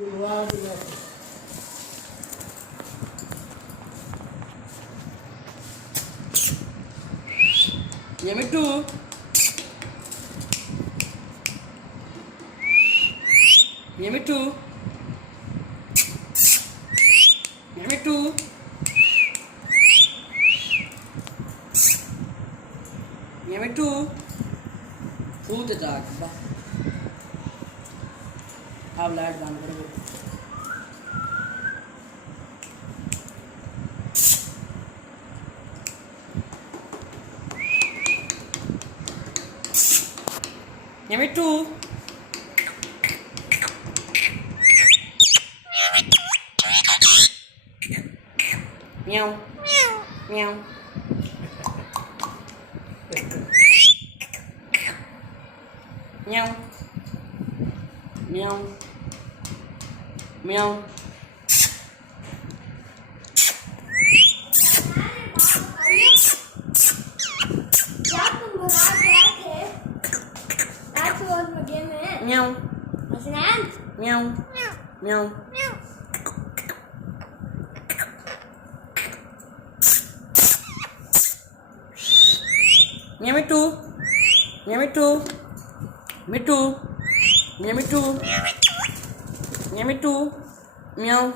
Yeah, me too. Yeah, me too. Yeah, me too. Yeah, me too. Food is dark. Have light down. Yeah, me too. Meow. Meow. Meow. Meow. Meow. Meow. Meow. Meow. Meow, me too. Meow, me too. Me too. Meow, me too. Meow, me too. Meow.